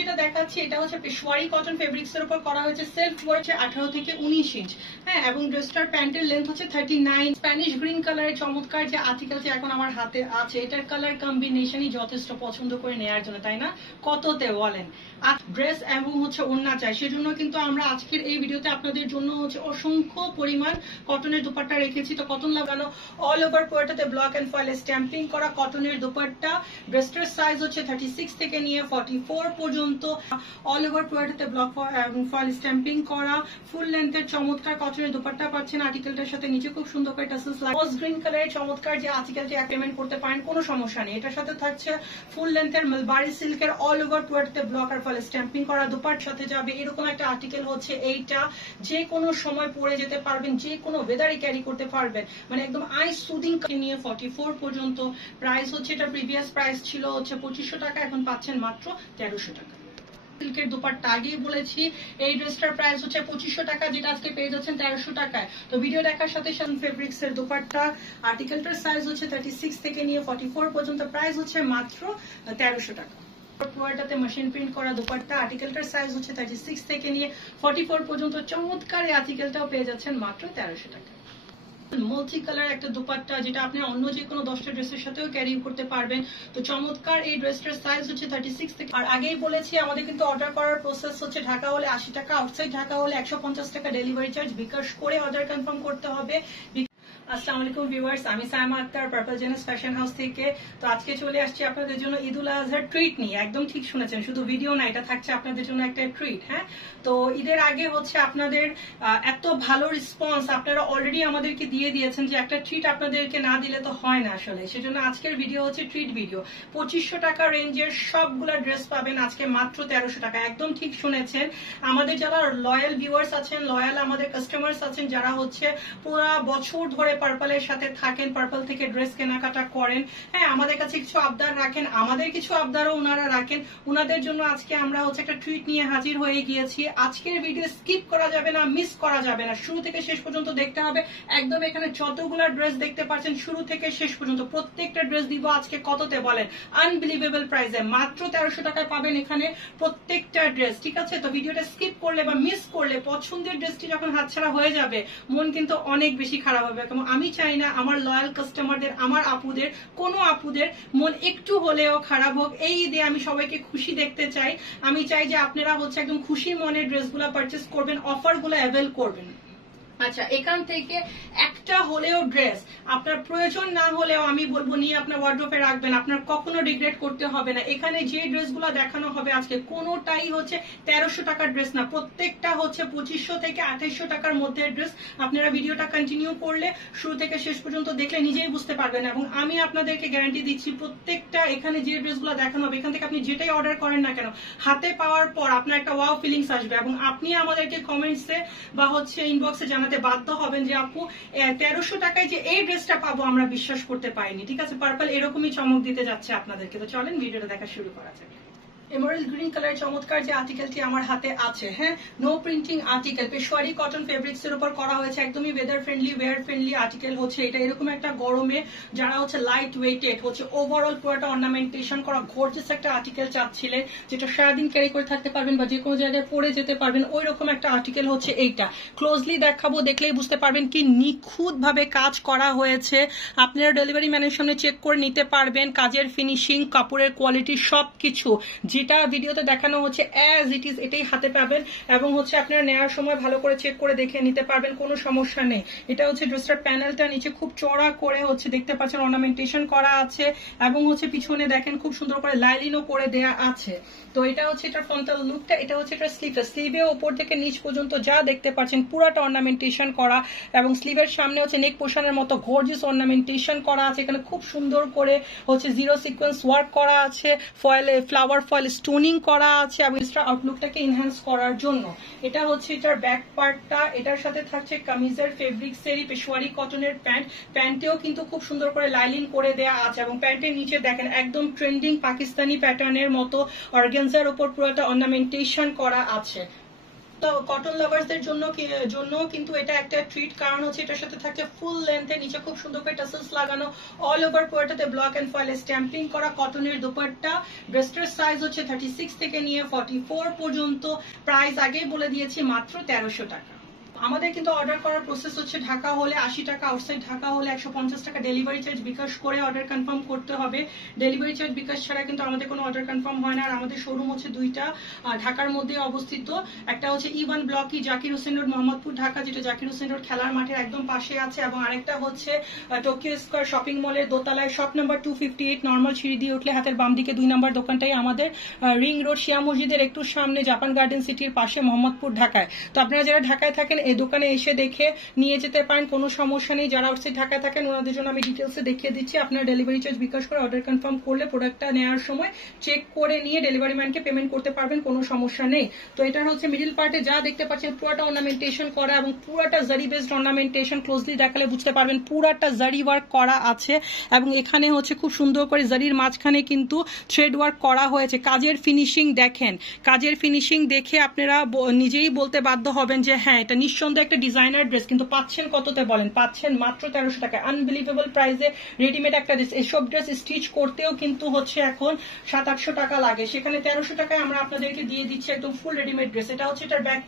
যেটা দেখাচ্ছি এটা হচ্ছে পেশওয়ারি কটন ফেব্রিক্স এর উপর করা হয়েছে সেলফ ওয়ার্ক 18 থেকে 19 ইঞ্চ। হ্যাঁ, এবং ড্রেসটার প্যান্টের লেন্থ হচ্ছে 39। স্প্যানিশ গ্রিন কালারের চমৎকার যে আর্টিকেলটি এখন আমার হাতে আছে, এটার কালার কম্বিনেশনই যথেষ্ট পছন্দ করে নেওয়ার জন্য, তাই না? কততে বলেন ড্রেস এবং হচ্ছে ওড়না চাই, সেজন্য কিন্তু আমরা আজকের এই ভিডিওতে আপনাদের জন্য হচ্ছে অসংখ্য পরিমাণ কটনের দুপাট্টা রেখেছি। তো কটন লাগানো অল ওভার পুরোটাতে ব্লক এন্ড ফয়েল স্ট্যাম্পিং করা কটনের দুপাট্টা। ড্রেসটার সাইজ হচ্ছে 36 থেকে নিয়ে 44 পর্যন্ত। অল ওভার পুরোটাতে ব্লক এবং ফয়েল স্ট্যাম্পিং করা ফুল লেন্থের চমৎকার কটনের দুপাট্টা পাচ্ছেন আর্টিকেলটার সাথে। নিচে খুব সুন্দর করে টাসেলস রোজ গ্রিন কালারের চমৎকার যে আর্টিকেলটি পেমেন্ট করতে পারেন, কোনো সমস্যা নেই। এটার সাথে থাকছে ফুল লেন্থের মালবারি সিল্কের অল ওভার পুরোটাতে ব্লক আর ফয়েল স্ট্যাম্পিং করা দুপাট্টার সাথে যাবে এরকম একটা আর্টিকেল হচ্ছে এইটা। যে কোনো সময় পরে যেতে পারবেন, যে কোনো ওয়েদারে ক্যারি করতে পারবেন, মানে একদম আই সুদিং নিয়ে 44 পর্যন্ত। প্রাইস হচ্ছে এটা প্রিভিয়াস প্রাইস ছিল হচ্ছে 2500 টাকা, এখন পাচ্ছেন মাত্র 1300 টাকা। সিল্কের দুপাট্টা আগেই বলেছি এই ড্রেসটার প্রাইস হচ্ছে 2500 টাকা, যেটা আজকে পেয়ে যাচ্ছেন 1300 টাকায়। তো ভিডিও দেখার সাথে সাথে ফেব্রিক্স এর দুপাট্টা আর্টিকেলটার সাইজ হচ্ছে 36 থেকে নিয়ে 44 পর্যন্ত। প্রাইস হচ্ছে মাত্র 1300 টাকা। পুরোটাতে মেশিন প্রিন্ট করা দুপাট্টা আর্টিকেলটার সাইজ হচ্ছে 36 থেকে নিয়ে 44 পর্যন্ত। চমৎকার এই আর্টিকেলটাও পেয়ে যাচ্ছেন মাত্র 1300 টাকা। মাল্টি কালার একটা দুপাট্টা, যেটা আপনি অন্য যে কোনো 10টা ড্রেসের সাথেও ক্যারি করতে পারবেন। তো চমৎকার এই ড্রেসটার সাইজ হচ্ছে 36 থেকে। আর আগেই বলেছি আমাদের কিন্তু অর্ডার করার প্রসেস হচ্ছে ঢাকা হলে 80 টাকা, আউটসাইড ঢাকা হলে 150 টাকা ডেলিভারি চার্জ বিকাশ করে অর্ডার কনফার্ম করতে হবে। আসসালামু আলাইকুম ভিউয়ার্স, আমি Saima Akter Purple Genus Fashion House থেকে। তো আজকে চলে আসছি আপনাদের জন্য ঈদ উল আজহার ট্রিট নিয়ে। একদম ঠিক শুনেছেন, শুধু ভিডিও না, এটা থাকছে আপনাদের জন্য একটা ট্রিট। হ্যাঁ, তো ঈদের আগে হচ্ছে আপনাদের এত ভালো রেসপন্স আপনারা অলরেডি আমাদেরকে দিয়ে দিয়েছেন যে একটা ট্রিট আপনাদেরকে না দিলে তো হয় না আসলে। সেজন্য আজকের ভিডিও হচ্ছে ট্রিট ভিডিও। 2500 টাকা রেঞ্জের সবগুলা ড্রেস পাবেন আজকে মাত্র 1300 টাকা। একদম ঠিক শুনেছেন। আমাদের যারা লয়াল ভিউয়ার্স আছেন, লয়াল আমাদের কাস্টমার্স আছেন, যারা হচ্ছে পুরো বছর ধরে পার্পলের সাথে থাকেন, পার্পল থেকে ড্রেস কেনাকাটা করেন, হ্যাঁ, আমাদের কাছে কিছু আবদার রাখেন, আমাদের কিছু আবদারও ওনারা রাখেন। ওনাদের জন্য আজকে আমরা হচ্ছে একটা ট্রিট নিয়ে হাজির হয়ে গিয়েছি। আজকের ভিডিও স্কিপ করা যাবে না, মিস করা যাবে না, শুরু থেকে শেষ পর্যন্ত দেখতে হবে। একদম এখানে যতগুলো ড্রেস দেখতে পাচ্ছেন শুরু থেকে শেষ পর্যন্ত প্রত্যেকটা ড্রেস দিব আজকে কততে বলেন? আনবিলিভেবল প্রাইসে মাত্র 1300 টাকায় পাবেন এখানে প্রত্যেকটা ড্রেস। ঠিক আছে, তো ভিডিওটা স্কিপ করলে বা মিস করলে পছন্দের ড্রেসটি যখন হাতছাড়া হয়ে যাবে মন কিন্তু অনেক বেশি খারাপ হবে। আমি চাই না আমার লয়াল কাস্টমারদের, আমার আপুদের, কোনো আপুদের মন একটু হলেও খারাপ হোক। এই ঈদে আমি সবাইকে খুশি দেখতে চাই। আমি চাই যে আপনারা হচ্ছে একদম খুশি মনে ড্রেসগুলো পারচেস করবেন, অফারগুলো অ্যাভেল করবেন। আচ্ছা, এখান থেকে একটা হলেও ড্রেস আপনার প্রয়োজন না হলেও আমি বলবো নিয়ে আপনার ওয়ার্ড্রোবে রাখবেন, আপনার কখনো রিগ্রেট করতে হবে না। এখানে যে ড্রেসগুলো দেখানো হবে আজকে কোনোটাই হচ্ছে 1300 টাকার ড্রেস না, প্রত্যেকটা হচ্ছে 2500 থেকে 2800 টাকার মধ্যে ড্রেস। আপনারা ভিডিওটা কন্টিনিউ করলে শুরু থেকে শেষ পর্যন্ত দেখলে নিজেই বুঝতে পারবেন। এবং আমি আপনাদেরকে গ্যারান্টি দিচ্ছি প্রত্যেকটা এখানে যে ড্রেসগুলো দেখানো হবে এখান থেকে আপনি যেটাই অর্ডার করেন না কেন, হাতে পাওয়ার পর আপনার একটা ওয়াও ফিলিংস আসবে এবং আপনি আমাদেরকে কমেন্টসে বা হচ্ছে ইনবক্সে জানাতে বাধ্য হবেন যে আপু 1300 টাকায় যে এই ড্রেসটা পাবো আমরা বিশ্বাস করতে পারিনি। ঠিক আছে, পার্পল এরকমই চমক দিতে যাচ্ছে আপনাদেরকে। তো চলেন ভিডিওটা দেখা শুরু করা যাক। এমারেল্ড গ্রিন কালার চমৎকার যে আর্টিকেলটি আমার হাতে আছে, হ্যাঁ, no printing article, Peshawari cotton fabrics এর উপর করা হয়েছে। একদমই weather friendly, wear friendly article হচ্ছে এটা। এরকম একটা গরমে যারা হচ্ছে লাইট ওয়েটেড হচ্ছে ওভারঅল পুরোটা অর্নামেন্টেশন করা গর্জিয়াস একটা আর্টিকেল চাচ্ছিলেন, যেটা সারাদিন ক্যারি করে থাকতে পারবেন বা যে কোনো জায়গায় পরে যেতে পারবেন, ওই রকম একটা আর্টিকেল হচ্ছে এইটা। ক্লোজলি দেখাবো, দেখলেই বুঝতে পারবেন কি নিখুঁত ভাবে কাজ করা হয়েছে। আপনারা ডেলিভারি ম্যানের সামনে চেক করে নিতে পারবেন কাজের ফিনিশিং, কাপড়ের কোয়ালিটি সবকিছু যেটা ভিডিওতে দেখানো হচ্ছে অ্যাজ ইট ইজ এটাই হাতে পাবেন। এবং হচ্ছে আপনারা নেওয়ার সময় ভালো করে চেক করে দেখে নিতে পারবেন, কোনো সমস্যা নেই। এটা হচ্ছে ড্রেসটার প্যানেলটা, নিচে খুব চড়া করে হচ্ছে দেখতে পাচ্ছেন অর্নামেন্টেশন করা আছে এবং হচ্ছে পিছনে দেখেন খুব সুন্দর করে লাইলিনও করে দেয়া আছে। তো এটা হচ্ছে এটার ফ্রন্টাল লুকটা, এটা হচ্ছে এটার স্লিভটা। স্লিভে ওপর থেকে নিচ পর্যন্ত যা দেখতে পাচ্ছেন পুরাটা অর্নামেন্টেশন করা এবং স্লিভের সামনে হচ্ছে নেক পোর্শনের মতো গর্জিয়াস অর্নামেন্টেশন করা আছে। এখানে খুব সুন্দর করে হচ্ছে জিরো সিকোয়েন্স ওয়ার্ক করা আছে, ফয়েলে ফ্লাওয়ার ফয়েল স্টোনিং করা আছে এবং এক্সট্রা আউটলুকটাকে এনহ্যান্স করার জন্য। এটা হচ্ছে এটার ব্যাক পার্টটা। এটার সাথে থাকছে কামিজের ফেব্রিক্সেরই পেশওয়ারি কটনের প্যান্ট। প্যান্টেও কিন্তু খুব সুন্দর করে লাইলিন করে দেয়া আছে এবং প্যান্টের নিচে দেখেন একদম ট্রেন্ডিং পাকিস্তানি প্যাটার্নের মতো অর্গানজার উপর পুরোটা অর্নামেন্টেশন করা আছে। কটন লাভার্সদের জন্য কিন্তু এটা একটা ট্রিট, কারণ হচ্ছে এটার সাথে থাকে ফুল লেন্থের নিচে খুব সুন্দর করে টাসেলস লাগানো, অল ওভার পুরোটাতে ব্লক এন্ড ফয়েল স্ট্যাম্পিং করা কটনের দুপাট্টা। ড্রেসটার সাইজ হচ্ছে 36 থেকে নিয়ে 44 পর্যন্ত। প্রাইস আগেই বলে দিয়েছি মাত্র 1300 টাকা। আমাদের কিন্তু অর্ডার করার প্রসেস হচ্ছে ঢাকা হলে 80 টাকা, আউটসাইড ঢাকা হলে 150 টাকা ডেলিভারি চার্জ বিকাশ করে অর্ডার কনফার্ম করতে হবে। ডেলিভারি চার্জ বিকাশ ছাড়া কিন্তু আমাদের কোনো অর্ডার কনফার্ম হয় না। আর আমাদের শোরুম হচ্ছে দুইটা ঢাকার মধ্যে অবস্থিত, একটা হচ্ছে E1 block Zakir Hossain road Mohammadpur Dhaka, যেটা জাকির হোসেন রোড খেলার মাঠের একদম পাশে আছে, এবং আরেকটা হচ্ছে টোকিও স্কয়ার শপিং মলের দোতলায় শপ নাম্বার 258, নর্মাল সিঁড়ি দিয়ে উঠলে হাতের বাম দিকে 2 নম্বর দোকানটাই আমাদের, রিং রোড শিয়া মসজিদের একটু সামনে, জাপান গার্ডেন সিটির পাশে, মোহাম্মদপুর ঢাকায়। তো আপনারা যারা ঢাকায় থাকেন এই দোকানে এসে দেখে নিয়ে যেতে পারেন, কোনো সমস্যা নেই। যারা আউটসাইড ঢাকায় থাকেন ওনাদের জন্য আমি ডিটেলসে দেখিয়ে দিচ্ছি। আপনারা ডেলিভারি চার্জ বিকাশ করে অর্ডার কনফার্ম করলে প্রোডাক্টটা নেওয়ার সময় চেক করে নিয়ে ডেলিভারি ম্যানকে পেমেন্ট করতে পারবেন, কোনো সমস্যা নেই। তো এটার হচ্ছে মিডল পার্টে যা দেখতে পাচ্ছেন পুরোটা অর্নামেন্টেশন করা এবং পুরোটা জারি বেসড অর্নামেন্টেশন, ক্লোজলি দেখালে বুঝতে পারবেন পুরোটা জারি ওয়ার্ক করা আছে, এবং এখানে হচ্ছে খুব সুন্দর করে জারির মাঝখানে কিন্তু থ্রেড ওয়ার্ক করা হয়েছে। কাজের ফিনিশিং দেখেন, কাজের ফিনিশিং দেখে আপনারা নিজেই বলতে বাধ্য হবেন যে হ্যাঁ এটা নিঃসন্দেহে একটা ডিজাইনার ড্রেস। কিন্তু পাচ্ছেন কততে বলেন? পাচ্ছেন মাত্র 1300 টাকা, আনবিলিভেবল প্রাইসে রেডিমেড একটা ড্রেস। এসব ড্রেস স্টিচ করতেও কিন্তু হচ্ছে এখন 700-800 টাকা লাগে, সেখানে 1300 টাকায় আমরা আপনাদেরকে দিয়ে দিচ্ছি একদম ফুল রেডিমেড ড্রেস। এটা হচ্ছে এটার ব্যাক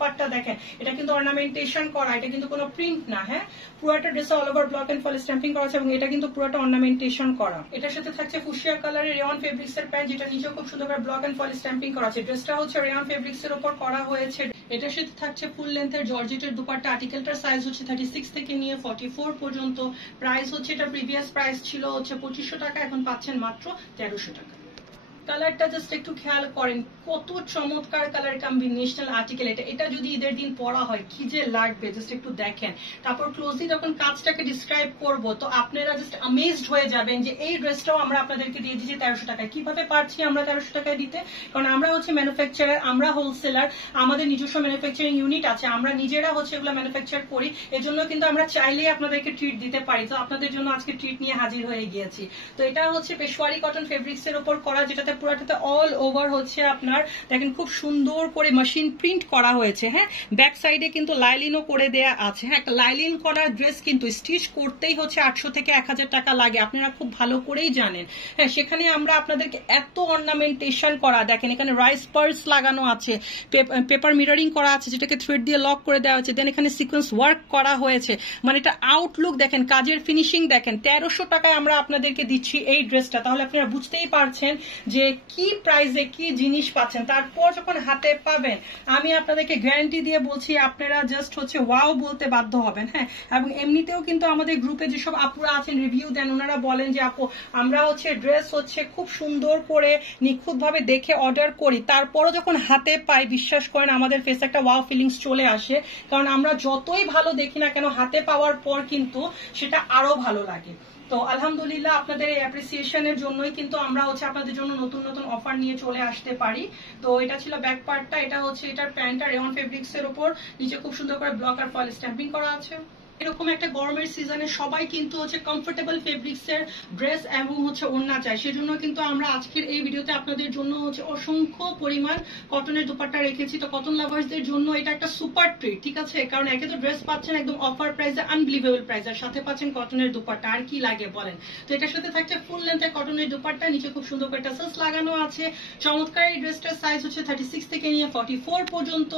পার্টটা দেখেন, এটা কিন্তু অর্নামেন্টেশন করা, এটা কিন্তু কোনো প্রিন্ট না। হ্যাঁ, পুরোটা ড্রেসে all over block and foil stamping করা আছে, এবং এটা কিন্তু পুরোটা অর্নামেন্টেশন করা। এটার সাথে থাকছে ফুশিয়া কালারের রেয়ন ফেব্রিক্স এর প্যান্ট, যেটা নিচেও খুব সুন্দর করে ব্লক এন্ড ফয়েল স্ট্যাম্পিং করা আছে। ড্রেসটা হচ্ছে রেয়ন ফেব্রিক্স এর উপর করা হয়েছে। এটার সাথে থাকছে ফুল লেন্থের জর্জেটের দুপাট্টা। আর্টিকেলটার সাইজ হচ্ছে 36 থেকে নিয়ে 44 পর্যন্ত। প্রাইস হচ্ছে এটা প্রিভিয়াস প্রাইস ছিল হচ্ছে 2500 টাকা, এখন পাচ্ছেন মাত্র 1300 টাকা। কালারটা জাস্ট একটু খেয়াল করেন, কত চমৎকার কালার কম্বিনেশনাল আর্টিকেল। এটা যদি ঈদের দিন পরা হয় কি যে লাগবে, জাস্ট একটু দেখেন। তারপর ক্লোজলি যখন কাজটাকে ডিসক্রাইব করব তো আপনারা জাস্ট অ্যামেজড হয়ে যাবেন যে এই ড্রেসটাও আমরা আপনাদেরকে দিয়ে দিচ্ছি 1300 টাকায়। কিভাবে পারছি আমরা 1300 টাকায় দিতে? কারণ আমরা হচ্ছে ম্যানুফ্যাকচারার, আমরা হোলসেলার, আমাদের নিজস্ব ম্যানুফ্যাকচারিং ইউনিট আছে, আমরা নিজেরা হচ্ছে এগুলো ম্যানুফ্যাকচার করি। এজন্য কিন্তু আমরা চাইলেই আপনাদেরকে ট্রিট দিতে পারি। তো আপনাদের জন্য আজকে ট্রিট নিয়ে হাজির হয়ে গিয়েছি। তো এটা হচ্ছে পেশওয়ারি কটন ফেব্রিক্স এর উপর করা, যেটাতে পুরোটাতে অল ওভার হচ্ছে আপনার দেখেন খুব সুন্দর করে মেশিন প্রিন্ট করা হয়েছে। হ্যাঁ, ব্যাক সাইডে কিন্তু লাইলিনও করে দেয়া আছে। হ্যাঁ, একটা লাইলিন করা ড্রেস কিন্তু স্টিচ করতেই হচ্ছে 800 থেকে 1000 টাকা লাগে, আপনারা খুব ভালো করেই জানেন। হ্যাঁ, সেখানে আমরা আপনাদেরকে এত অর্নামেন্টেশন করা দেখেন, এখানে রাইস পার্লস লাগানো আছে, পেপার মিররিং করা আছে যেটাকে থ্রেড দিয়ে লক করে দেওয়া হয়েছে, দেন এখানে সিকোয়েন্স ওয়ার্ক করা হয়েছে। মানে এটা আউটলুক দেখেন, কাজের ফিনিশিং দেখেন। 1300 টাকায় আমরা আপনাদেরকে দিচ্ছি এই ড্রেসটা, তাহলে আপনারা বুঝতেই পারছেন যে কি প্রাইসে কি জিনিস পাচ্ছেন। তারপর যখন হাতে পাবেন আমি আপনাদেরকে গ্যারান্টি দিয়ে বলছি আপনারা জাস্ট হচ্ছে ওয়াও বলতে বাধ্য হবেন। হ্যাঁ, এবং এমনিতেও কিন্তু আমাদের গ্রুপে যেসব আপুরা আছেন রিভিউ দেন, ওনারা বলেন যে আপু আমরা হচ্ছে ড্রেস হচ্ছে খুব সুন্দর করে নিখুঁতভাবে দেখে অর্ডার করি, তারপরও যখন হাতে পাই বিশ্বাস করেন আমাদের ফেসে একটা ওয়াও ফিলিংস চলে আসে। কারণ আমরা যতই ভালো দেখি না কেন হাতে পাওয়ার পর কিন্তু সেটা আরো ভালো লাগে। তো আলহামদুলিল্লাহ আপনাদের এই অ্যাপ্রিসিয়েশনের জন্যই কিন্তু আমরা হচ্ছে আপনাদের জন্য নতুন নতুন অফার নিয়ে চলে আসতে পারি। তো এটা ছিল ব্যাক পার্টটা, এটা হচ্ছে এটার প্যান্টটা রেয়ন ফেব্রিক্স এর উপর, নিচে খুব সুন্দর করে ব্লক আর ফয়েল স্ট্যাম্পিং করা আছে। এরকম একটা গরমের সিজনে সবাই কিন্তু হচ্ছে কমফোর্টেবল ফেব্রিক্স এর ড্রেস এবং হচ্ছে ওড়না চাই, সেজন্য কিন্তু আমরা আজকের এই ভিডিওতে আপনাদের জন্য হচ্ছে অসংখ্য পরিমাণ কটনের দুপাট্টা রেখেছি। তো কটন লাভার্সদের জন্য এটা একটা সুপার ট্রিট, ঠিক আছে? কারণ একে তো ড্রেস পাচ্ছেন একদম অফার প্রাইসে, আনবিলিভেবল প্রাইস, আর সাথে পাচ্ছেন কটনের দুপাট্টা, আর কি লাগে বলেন? তো এটার সাথে থাকছে ফুল লেন্থের কটনের দুপাট্টা, নিচে খুব সুন্দর করে টাসেলস লাগানো আছে। চমৎকার এই ড্রেসটার সাইজ হচ্ছে 36 থেকে নিয়ে 44 পর্যন্ত,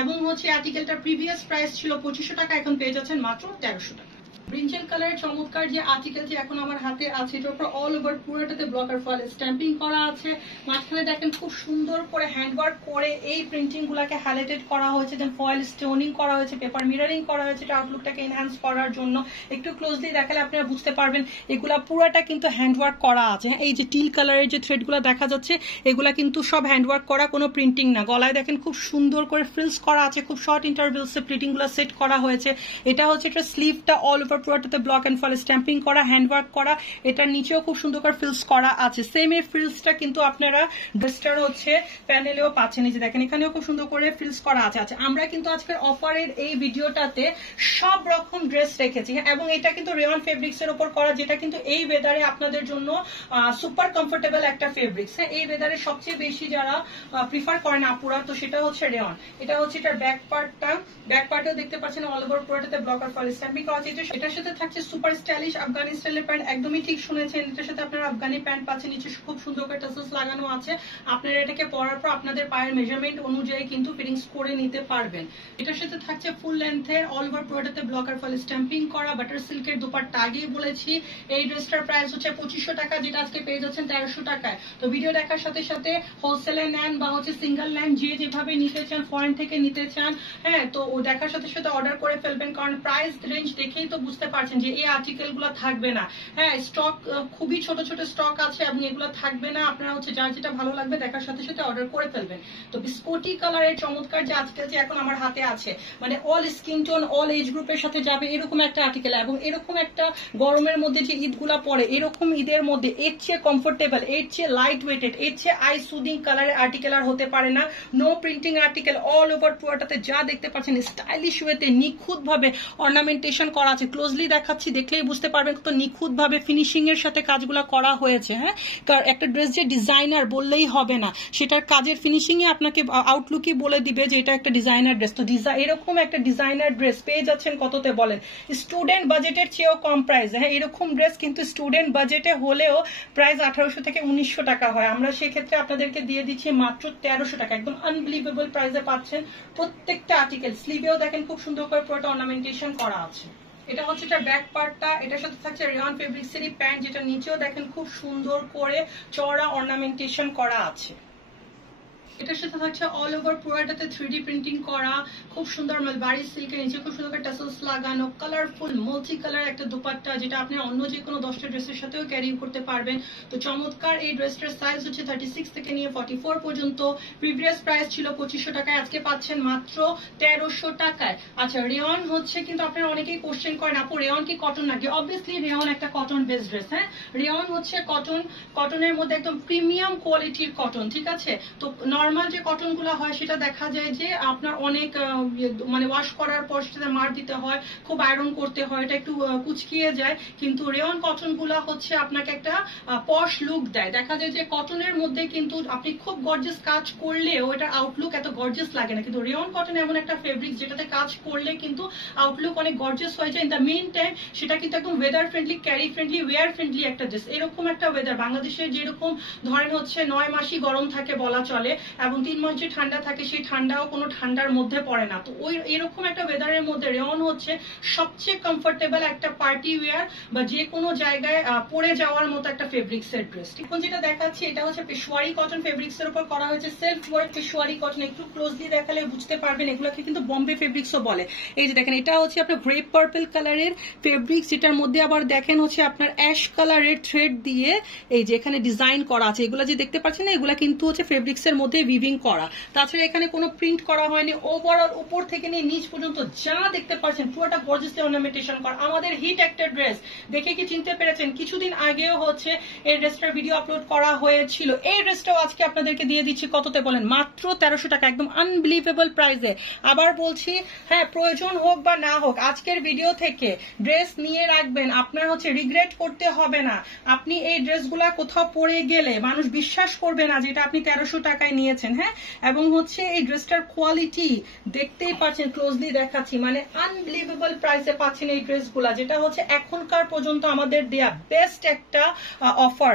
এবং হচ্ছে আর্টিকেলটার প্রিভিয়াস প্রাইস ছিল 2500 টাকা, এখন পেয়ে যাচ্ছেন মাত্র 1300 টাকা। ব্রিঞ্জেল কালারের চমৎকার যে আর্টিকেলটি এখন আমার হাতে আছে, এটার উপর অল ওভার পুরোটাতে ব্লকার ফয়েল স্ট্যাম্পিং করা আছে। মাঝখানে দেখেন খুব সুন্দর করে হ্যান্ডওয়ার্ক করে এই প্রিন্টিং গুলাকে হাইলাইটেড করা হয়েছে, দেন ফয়েল স্টোনিং করা হয়েছে, পেপার মিররিং করা হয়েছে, এটা আউটলুকটাকে এনহ্যান্স করার জন্য। একটু ক্লোজলি দেখালে আপনারা বুঝতে পারবেন এগুলা পুরোটা কিন্তু হ্যান্ডওয়ার্ক করা আছে। এই যে টিল কালারের যে থ্রেডগুলো দেখা যাচ্ছে এগুলা কিন্তু সব হ্যান্ডওয়ার্ক করা, কোনো প্রিন্টিং না। গলায় দেখেন খুব সুন্দর করে ফ্রিলস করা আছে, খুব শর্ট ইন্টারভেলসে প্রিন্টিং গুলো সেট করা হয়েছে। এটা হচ্ছে এটা স্লিভটা অল ওভার ওভার পুরোটাতে ব্লক এন্ড ফল স্ট্যাম্পিং করা, হ্যান্ডওয়ার্ক করা, এটার নিচেও খুব সুন্দর করে ফ্রিলস করা আছে। সেম এই ফ্রিলসটা কিন্তু আপনারা ড্রেসটার হচ্ছে প্যানেলেও পাচ্ছেন। এই যে দেখেন এখানেও খুব সুন্দর করে ফ্রিলস করা আছে। আচ্ছা, আমরা কিন্তু আজকের অফারের এই ভিডিওটাতে সব রকম ড্রেস রেখেছি এবং এটা কিন্তু রেয়ন ফেব্রিক্স এর উপর করা, যেটা কিন্তু এই ওয়েদারে আপনাদের জন্য সুপার কমফোর্টেবল একটা ফেব্রিক্স। হ্যাঁ, এই ওয়েদারে সবচেয়ে বেশি যারা প্রিফার করেন আপুরা, তো সেটা হচ্ছে রেয়ন। এটা হচ্ছে এটার ব্যাক পার্টটা, ব্যাক পার্টেও দেখতে পাচ্ছেন অল ওভার পুরোটাতে ব্লক আর ফল স্ট্যাম্পিং করা আছে। এটার সাথে থাকছে সুপার স্টাইলিশ আফগানি স্টাইলের প্যান্ট, একদমই ঠিক শুনেছেন, এটার সাথে আপনারা আফগানি প্যান্ট পাচ্ছেন, নিচে খুব সুন্দর করে টাসেলস লাগানো আছে। আপনারা এটাকে পরার পর আপনাদের পায়ের মেজারমেন্ট অনুযায়ী কিন্তু ফিটিংস করে নিতে পারবেন। এটার সাথে থাকছে ফুল লেন্থের অল ওভার পুরোটাতে ব্লক আর ফল স্ট্যাম্পিং করা বাটার সিল্কের দুপাট্টা। আগেই বলেছি এই ড্রেসটার প্রাইস হচ্ছে 2500 টাকা, যেটা আজকে পেয়ে যাচ্ছেন 1300 টাকায়। তো ভিডিও দেখার সাথে সাথে হোলসেলে নেন বা হচ্ছে সিঙ্গেল নেন, যে যেভাবে নিতে চান, ফরেন থেকে নিতে চান, হ্যাঁ, তো দেখার সাথে সাথে অর্ডার করে ফেলবেন, কারণ প্রাইস রেঞ্জ দেখেই তো বুঝতে পারছেন যে এই আর্টিকেল গুলো থাকবে না। হ্যাঁ, স্টক খুবই ছোট ছোট স্টক আছে এবং এগুলো থাকবে না। আপনারা হচ্ছে যার যেটা ভালো লাগবে দেখার সাথে সাথে অর্ডার করে ফেলবেন। তো বিস্কুটি কালারের চমৎকার যে আজকে যে এখন আমার হাতে আছে, মানে all skin tone all age গ্রুপের সাথে যাবে এরকম একটা আর্টিকেল, এবং এরকম একটা গরমের মধ্যে যে ঈদগুলা পরে এরকম ঈদের মধ্যে এর চেয়ে কমফোর্টেবল, এর চেয়ে লাইট ওয়েটেড, এর চেয়ে আই সুদিং কালারের আর্টিকেল আর হতে পারে না। No printing article, all over পুরোটাতে যা দেখতে পাচ্ছেন স্টাইলিশ ওয়েতে নিখুঁত ভাবে অর্নামেন্টেশন করা আছে। ক্লোজলি দেখাচ্ছি, দেখলেই বুঝতে পারবেন কত নিখুঁত ভাবে ফিনিশিং এর সাথে কাজগুলো করা হয়েছে। হ্যাঁ, কারণ একটা ড্রেস যে ডিজাইনার বললেই হবে না, সেটার কাজের ফিনিশিং এ আপনাকে আউটলুকই বলে দিবে যে এটা একটা ডিজাইনার ড্রেস। তো এরকম একটা ডিজাইনার ড্রেস পেয়ে যাচ্ছেন কততে বলেন? স্টুডেন্ট বাজেটের চেয়েও কম প্রাইস। হ্যাঁ, এরকম ড্রেস কিন্তু স্টুডেন্ট বাজেটে হলেও প্রাইস 1800 থেকে 1900 টাকা হয়। আমরা সেক্ষেত্রে আপনাদেরকে দিয়ে দিচ্ছি মাত্র 1300 টাকা, একদম আনবিলিভেবল প্রাইসে পাচ্ছেন প্রত্যেকটা আর্টিকেল। স্লিভেও দেখেন খুব সুন্দর করে পুরোটা অর্নামেন্টেশন করা আছে। এটা হচ্ছে এটার ব্যাক পার্টটা, এটার সাথে থাকছে রেয়ন ফেব্রিক্সেরই প্যান্ট, যেটা নিচেও দেখেন খুব সুন্দর করে চওড়া অর্নামেন্টেশন করা আছে। এটার সাথে থাকছে অল ওভার পুরোটাতে 3D প্রিন্টিং করা, খুব সুন্দর মালবারি সিল্কের নিচে খুব সুন্দর টাসেলস লাগানো, কালারফুল মাল্টি কালার একটা দুপাট্টা, যেটা আপনি অন্য যে কোনো 10টা ড্রেসের সাথেও ক্যারি করতে পারবেন। তো চমৎকার এই ড্রেসটার সাইজ হচ্ছে 36 থেকে নিয়ে 44 পর্যন্ত। প্রিভিয়াস প্রাইস ছিল 2500 টাকায়, আজকে পাচ্ছেন মাত্র 1300 টাকায়। আচ্ছা, রেয়ন হচ্ছে কিন্তু আপনারা অনেকেই কোশ্চেন করেন আপু রেয়ন কি কটন নাকি? অবভিয়াসলি রেয়ন একটা কটন বেস ড্রেস। হ্যাঁ, রেয়ন হচ্ছে কটনের মধ্যে একদম প্রিমিয়াম কোয়ালিটির কটন, ঠিক আছে? তো নর্মাল যে কটন গুলো হয় সেটা দেখা যায় যে আপনার অনেক মানে ওয়াশ করার পর সেটা মার দিতে হয়, খুব আয়রন করতে হয়, এটা একটু কুচকিয়ে যায়। কিন্তু রেয়ন কটন গুলা হচ্ছে আপনাকে একটা পশ লুক দেয়। দেখা যায় যে কটনের মধ্যে কিন্তু আপনি খুব গর্জিয়াস কাজ করলেও এটার আউটলুক এত গর্জিয়াস লাগে না, কিন্তু রেয়ন কটন এমন একটা ফেব্রিক যেটাতে কাজ করলে কিন্তু আউটলুক অনেক গর্জিয়াস হয়ে যায়। ইন দ্য মেইন টাইম সেটা কিন্তু একদম weather friendly, carry friendly, wear friendly একটা ড্রেস। এরকম একটা ওয়েদার বাংলাদেশে যেরকম ধরেন হচ্ছে 9 মাসই গরম থাকে বলা চলে, এবং 3 মাস যে ঠান্ডা থাকে সেই ঠান্ডাও কোনো ঠান্ডার মধ্যে পড়ে না। তো ওই এরকম একটা ওয়েদারের মধ্যে রেয়ন হচ্ছে সবচেয়ে কমফোর্টেবল একটা পার্টি ওয়্যার বা যে কোনো জায়গায় পরে যাওয়ার মতো একটা ফেব্রিক্স এর ড্রেস। এখন যেটা দেখাচ্ছি এটা হচ্ছে পেশওয়ারি কটন ফেব্রিক্স এর উপর করা হয়েছে, সেলফ ওয়ার্ক পেশওয়ারি কটন। একটু ক্লোজলি দেখালে বুঝতে পারবেন এগুলোকে কিন্তু বম্বে ফেব্রিক্সও বলে। এই যে দেখেন এটা হচ্ছে আপনার গ্রেপ পার্পল কালারের ফেব্রিক্স, যেটার মধ্যে আবার দেখেন হচ্ছে আপনার অ্যাশ কালারের থ্রেড দিয়ে এই যে এখানে ডিজাইন করা আছে। এগুলো যে দেখতে পাচ্ছেন না, এগুলা কিন্তু হচ্ছে ফেব্রিক্স এর মধ্যে উইভিং করা। তাছাড়া এখানে কোনো প্রিন্ট করা হয়নি। ওভারঅল উপর থেকে নিয়ে নিচ পর্যন্ত যা দেখতে পাচ্ছেন পুরোটা গর্জিয়াসলি অর্নামেন্টেশন করা। আমাদের হিট একটা ড্রেস, দেখে কি চিনতে পেরেছেন? কিছুদিন আগেও হচ্ছে এই ড্রেসটার ভিডিও আপলোড করা হয়েছিল। এই ড্রেসটাও আজকে আপনাদেরকে দিয়ে দিচ্ছি কততে বলেন? মাত্র 1300 টাকা, একদম আনবিলিভেবল প্রাইসে। আবার বলছি, হ্যাঁ, প্রয়োজন হোক বা না হোক আজকের ভিডিও থেকে ড্রেস নিয়ে রাখবেন, আপনার হচ্ছে রিগ্রেট করতে হবে না। আপনি এই ড্রেসগুলা কোথাও পরে গেলে মানুষ বিশ্বাস করবে না যেটা আপনি 1300 টাকায় নিয়েছেন। হ্যাঁ, এবং হচ্ছে এই ড্রেসটার কোয়ালিটি দেখতেই পাচ্ছেন, ক্লোজলি দেখাচ্ছি, মানে আনবিলিভেবল প্রাইসে পাচ্ছেন এই ড্রেসগুলা, যেটা হচ্ছে এখনকার পর্যন্ত আমাদের দেয়া বেস্ট একটা অফার,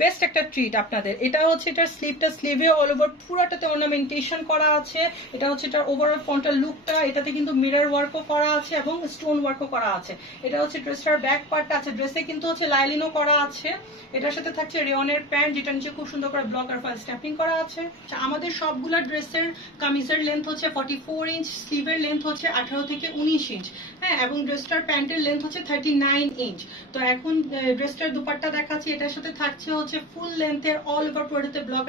বেস্ট একটা ট্রিট আপনাদের। এটা হচ্ছে এটার স্লিভটা, স্লিভে অল ওভার পুরোটাতে অর্নামেন্টেশন করা আছে। এটা হচ্ছে এটার ওভারঅল ফ্রন্টাল লুকটা, এটাতে কিন্তু মিরর ওয়ার্কও করা আছে এবং স্টোন ওয়ার্কও করা আছে। এটা হচ্ছে ড্রেসটার ব্যাক পার্টটা আছে, ড্রেসে কিন্তু হচ্ছে লাইলিনও করা আছে। এটার সাথে থাকছে রেয়নের প্যান্ট, যেটা নিচে খুব সুন্দর করে ব্লক আর ফল স্ট্যাম্পিং করা আছে। আমাদের সবগুলা ড্রেসের কামিজের লেন্থ হচ্ছে 44 ইঞ্চ, স্লিভের লেন্থ হচ্ছে 18 থেকে 19 ইঞ্চ, হ্যাঁ, এবং ড্রেসটার প্যান্টের লেন্থ হচ্ছে 39 ইঞ্চ। তো এখন ড্রেসটার দুপাট্টা দেখাচ্ছি, এটার সাথে থাকছে হচ্ছে ফুল লেন্থের অল ওভার প্রোডাক্টে ব্লক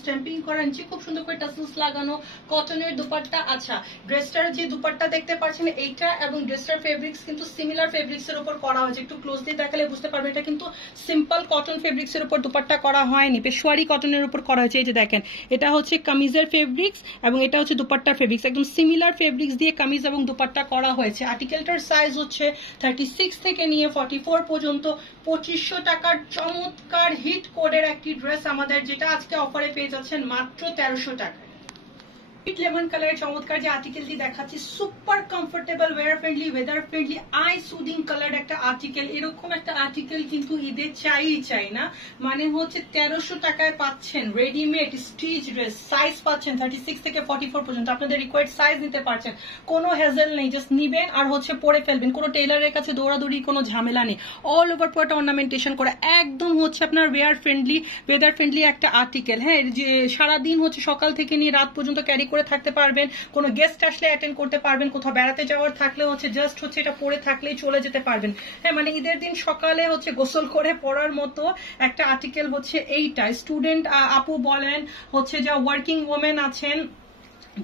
স্ট্যাম্পিং করা, নিচে খুব সুন্দর করে টাসেলস লাগানো কটনের দুপাট্টা। আচ্ছা, ড্রেসটার যে দুপাট্টা দেখতে পাচ্ছেন এইটা এবং ড্রেসটার ফেব্রিক্স কিন্তু সিমিলার ফেব্রিক্স এর উপর করা হয়েছে। একটু ক্লোজলি দেখালে বুঝতে পারবেন এটা কিন্তু সিম্পল কটন ফেব্রিক্স এর উপর দুপাট্টা করা হয়নি, পেশওয়ারি কটনের উপর করা হয়েছে। এই যে দেখেন, এটা হচ্ছে কামিজের ফেব্রিক্স এবং এটা হচ্ছে দুপাট্টার ফেব্রিক্স, একদম সিমিলার ফেব্রিক্স দিয়ে কামিজ এবং দুপাট্টা করা হয়েছে। আর্টিকেলটার সাইজ হচ্ছে 36 থেকে নিয়ে 44 পর্যন্ত। 2500 টাকার চমৎকার হিট কোডের একটি ড্রেস আমাদের, যেটা আজকে অফারে পেয়ে যাচ্ছেন মাত্র 1300 টাকা। লেমন কালারের চমৎকার যে আর্টিকেলটি দেখাচ্ছি, super comfortable, wear friendly, weather friendly, eye soothing colour একটা আর্টিকেল। এরকম একটা আর্টিকেল কিন্তু ঈদে চাই না, মানে হচ্ছে 1300 টাকায় পাচ্ছেন রেডিমেড স্টিচ ড্রেস। সাইজ পাচ্ছেন 36 থেকে 44 পর্যন্ত, আপনাদের রিকোয়ার্ড সাইজ নিতে পারছেন, কোনো হেজেল নেই, জাস্ট নিবেন আর হচ্ছে পরে ফেলবেন, কোনো টেইলারের কাছে দৌড়াদৌড়ি কোনো ঝামেলা নেই। অল ওভার পুরোটা অর্নামেন্টেশন করা, একদম হচ্ছে আপনার ওয়্যার ফ্রেন্ডলি, ওয়েদার ফ্রেন্ডলি একটা আর্টিকেল। হ্যাঁ, যে সারাদিন হচ্ছে সকাল থেকে নিয়ে রাত পর্যন্ত ক্যারি করে থাকতে পারবেন, কোনো গেস্ট আসলে অ্যাটেন্ড করতে পারবেন, কোথাও বেড়াতে যাওয়ার থাকলে হচ্ছে জাস্ট হচ্ছে এটা পরে থাকলেই চলে যেতে পারবেন। হ্যাঁ, মানে ঈদের দিন সকালে হচ্ছে গোসল করে পরার মতো একটা আর্টিকেল হচ্ছে এইটা। স্টুডেন্ট আপু বলেন, হচ্ছে যা ওয়ার্কিং ওমেন আছেন,